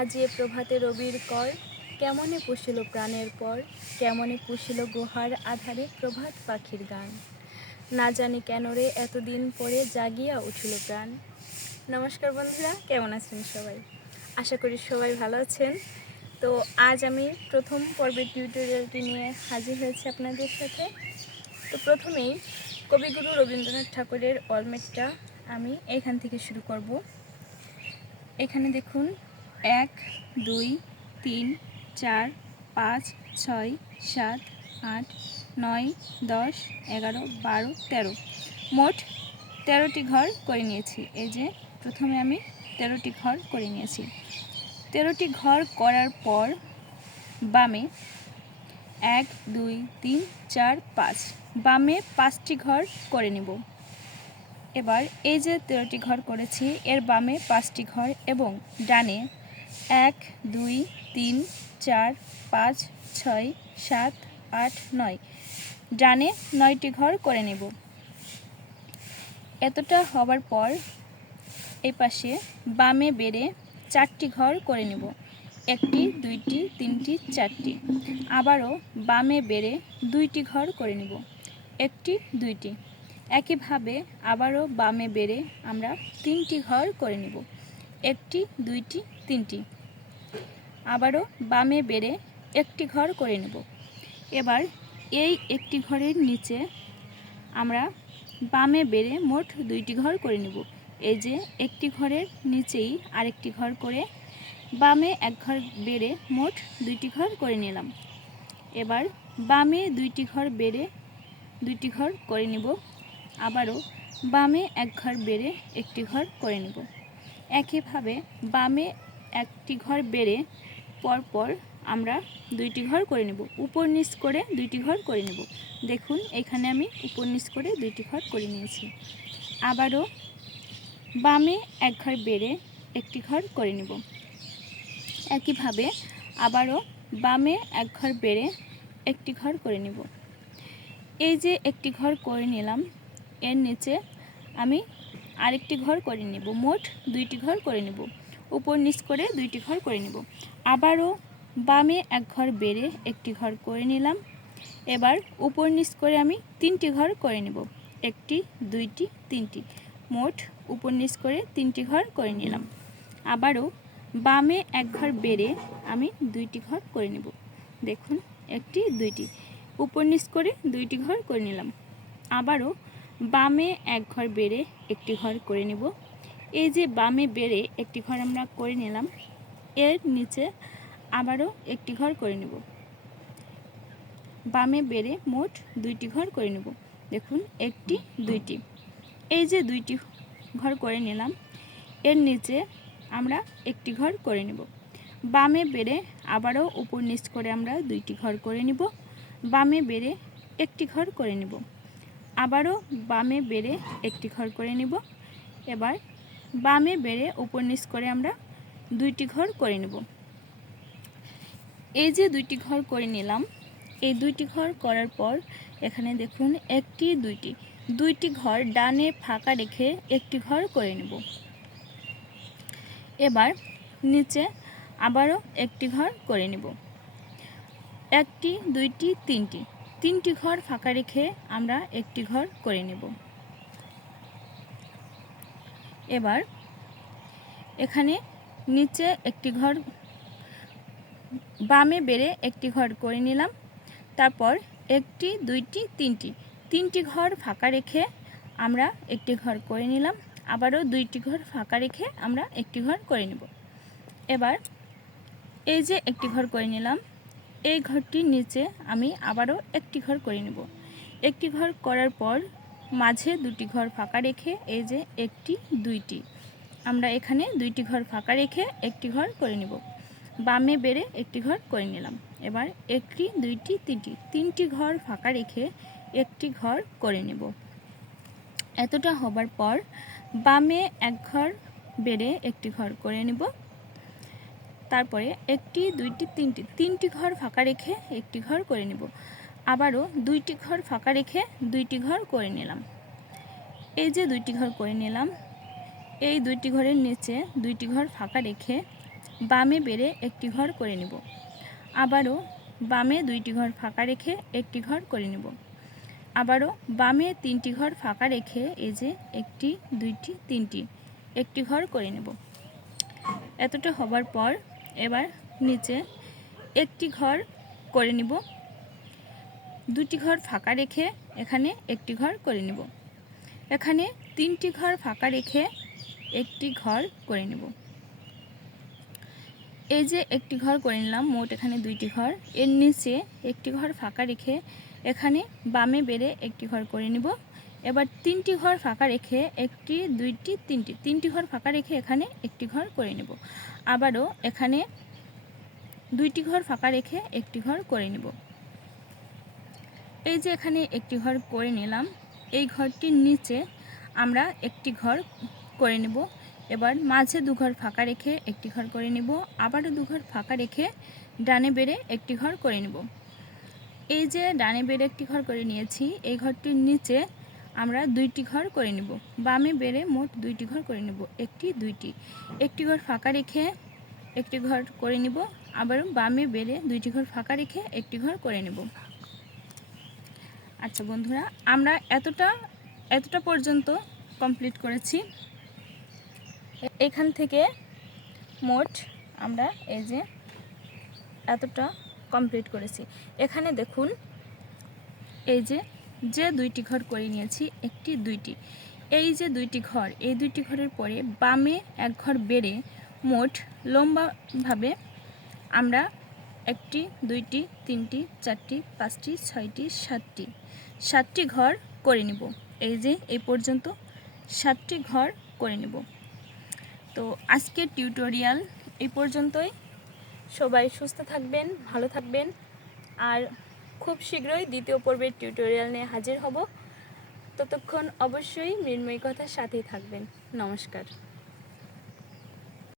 আজি এ প্রভাতে রবির কর, কেমনে পুষিল প্রাণের পর, কেমনে পুষিল গুহার আধারে প্রভাত পাখির গান। না জানি কেন রে এতদিন পরে জাগিয়া উঠিল প্রাণ। নমস্কার বন্ধুরা, কেমন আছেন সবাই? আশা করি সবাই ভালো আছেন। তো আজ আমি প্রথম পর্বের টিউটোরিয়ালটি নিয়ে হাজির হয়েছি আপনাদের সাথে। তো প্রথমেই কবিগুরু রবীন্দ্রনাথ ঠাকুরের অলমেটটা আমি এখান থেকে শুরু করব। এখানে দেখুন 1 2 3 4 5 6 7 8 9 10 11 12 13 মোট 13টি ঘর করে নিয়েছি। এই যে প্রথমে আমি 13টি ঘর করে নিয়েছি। 13টি ঘর করার পর বামে 1 2 3 4 5 বামে 5টি ঘর করে নেব। এবার এই যে 13টি ঘর করেছি এর বামে 5টি ঘর এবং ডানে 1 2 3 4 5 6 7 8 9 ডানে 9টি ঘর করে নেব। এতটা হবার পর এই পাশে বামে বেড়ে 4টি ঘর করে নেব। 1টি 2টি 3টি 4টি। আবারও বামে বেড়ে 2টি ঘর করে নেব। 1টি 2টি। একইভাবে আবারও বামে বেড়ে আমরা 3টি ঘর করে নেব। 1টি 2টি 3টি। আবারও বামে বেড়ে 1টি ঘর করে নেব। এবার এই একটি ঘরের নিচে আমরা বামে বেড়ে মোট 2টি ঘর করে নেব। এই যে একটি ঘরের নিচেই আরেকটি ঘর করে বামে এক ঘর বেড়ে মোট 2টি ঘর করে নিলাম। এবার বামে 2টি ঘর বেড়ে 2টি ঘর করে নেব। আবারও বামে এক ঘর বেড়ে একটি ঘর করে নেব। একইভাবে বামে একটি ঘর বেড়ে পরপর আমরা 2টি ঘর করে নেব। উপর নিচ করে 2টি ঘর করে নেব। দেখুন এখানে আমি উপর নিচ করে 2টি ঘর করে নিয়েছি। আবারও বামে এক ঘর বেড়ে একটি ঘর করে নেব। একইভাবে আবারও বামে এক ঘর বেড়ে একটি ঘর করে নেব। এই যে একটি ঘর করে নিলাম এর নিচে আমি আরেকটি ঘর করে নেব। মোট 2টি ঘর করে নেব। উপর নিচ করে 2টি ঘর করে নেব। আবারও বামে এক ঘর বেড়ে একটি ঘর করে নিলাম। এবার উপর নিচ করে আমি 3টি ঘর করে নেব। 1টি 2টি 3টি। মোট উপর নিচ করে 3টি ঘর করে নিলাম। আবারও বামে এক ঘর বেড়ে আমি 2টি ঘর করে নেব। দেখুন 1টি 2টি। উপর নিচ করে 2টি ঘর করে নিলাম। আবারও বামে এক ঘর বেড়ে একটি ঘর করে নেব। এই যে বামে বেড়ে একটি ঘর আমরা করে নিলাম এর নিচে আবারও একটি ঘর করে নেব। বামে বেড়ে মোট 2টি ঘর করে নেব। দেখুন 1টি 2টি। এই যে 2টি ঘর করে নিলাম এর নিচে আমরা একটি ঘর করে নেব। বামে বেড়ে আবারও উপর নিচ করে আমরা 2টি ঘর করে নেব। বামে বেড়ে একটি ঘর করে নেব। আবারও বামে বেড়ে একটি ঘর করে নেব। এবার বামে বেড়ে উপর নিচ করে আমরা 2টি ঘর করে নেব। এই যে 2টি ঘর করে নিলাম এই 2টি ঘর করার পর এখানে দেখুন 1টি 2টি 2টি ঘর ডানে ফাঁকা রেখে একটি ঘর করে নেব। এবার নিচে আবারও একটি ঘর করে নেব। 1টি 2টি 3টি 3টি ঘর ফাঁকা রেখে আমরা একটি ঘর করে নেব। এবার এখানে নিচে একটি ঘর বামে বেড়ে একটি ঘর করে নিলাম। তারপর 1টি 2টি 3টি 3টি ঘর ফাঁকা রেখে আমরা একটি ঘর করে নিলাম। আবারও 2টি ঘর ফাঁকা রেখে আমরা একটি ঘর করে নেব। এবার এই যে একটি ঘর করে নিলাম এই ঘরটির নিচে আমি আবারও একটি ঘর করে নেব। একটি ঘর করার পর মাঝে 2টি ঘর ফাঁকা রেখে এই যে 1টি 2টি আমরা এখানে 2টি ঘর ফাঁকা রেখে একটি ঘর করে নেব। বামে বেড়ে একটি ঘর করে নিলাম। এবার 1টি 2টি 3টি 3টি ঘর ফাঁকা রেখে একটি ঘর করে নেব। এতটা হবার পর বামে এক ঘর বেড়ে একটি ঘর করে নেব। তারপরে 1টি 2টি 3টি 3টি ঘর ফাঁকা রেখে একটি ঘর করে নেব। আবারও 2টি ঘর ফাঁকা রেখে 2টি ঘর করে নিলাম। এই যে 2টি ঘর করে নিলাম এই 2টি ঘরের নিচে 2টি ঘর ফাঁকা রেখে বামে বেড়ে একটি ঘর করে নিব। আবারও বামে 2টি ঘর ফাঁকা রেখে একটি ঘর করে নিব। আবারও বামে 3টি ঘর ফাঁকা রেখে এই যে 1টি 2টি 3টি একটি ঘর করে নেব। এতটা হবার পর এবার নিচে একটি ঘর করে নিব। 2টি ঘর ফাঁকা রেখে এখানে একটি ঘর করে নিব। এখানে 3টি ঘর ফাঁকা রেখে একটি ঘর করে নেব। এই যে একটি ঘর করে নিলাম, মোট এখানে 2টি ঘর। এর নিচে একটি ঘর ফাঁকা রেখে এখানে বামে বেড়ে একটি ঘর করে নিব। এবার 3টি ঘর ফাঁকা রেখে 1টি 2টি 3টি ঘর ফাঁকা রেখে এখানে একটি ঘর করে নেব। আবারও এখানে 2টি ঘর ফাঁকা রেখে একটি ঘর করে নেব। এই যে এখানে একটি ঘর করে নিলাম, এই ঘরটির নিচে আমরা একটি ঘর করে নেব। এবার মাঝে 2 ঘর ফাঁকা রেখে একটি ঘর করে নেব। আবারও 2 ঘর ফাঁকা রেখে ডানে বেড়ে একটি ঘর করে নেব। এই যে ডানে বেড়ে একটি ঘর করে নিয়েছি, এই ঘরটির নিচে আমরা 2টি ঘর করে নেব। বামে বেড়ে মোট 2টি ঘর করে নেব, 1টি 2টি। একটি ঘর ফাঁকা রেখে একটি ঘর করে নেব। আবারও বামে বেড়ে 2টি ঘর ফাঁকা রেখে একটি ঘর করে নেব। আচ্ছা বন্ধুরা, আমরা এতটা পর্যন্ত কমপ্লিট করেছি। এখান থেকে মোট আমরা এই যে এতটা কমপ্লিট করেছি। এখানে দেখুন, এই যে 2টি ঘর করে নিয়েছি, 1টি 2টি, এই যে 2টি ঘর, এই 2টি ঘরের পরে বামে 1 ঘর বেড়ে মোট লম্বাভাবে আমরা 1টি 2টি 3টি 4টি 5টি 6টি 7টি ঘর করে নিব। এই যে এই পর্যন্ত 7টি ঘর করে নিব। তো আজকের টিউটোরিয়াল এই পর্যন্তই। সবাই সুস্থ থাকবেন, ভালো থাকবেন, আর খুব শীঘ্রই দ্বিতীয় পর্বের টিউটোরিয়াল নিয়ে হাজির হব। ততক্ষণ অবশ্যই মৃন্ময়ী কথার সাথেই থাকবেন। নমস্কার।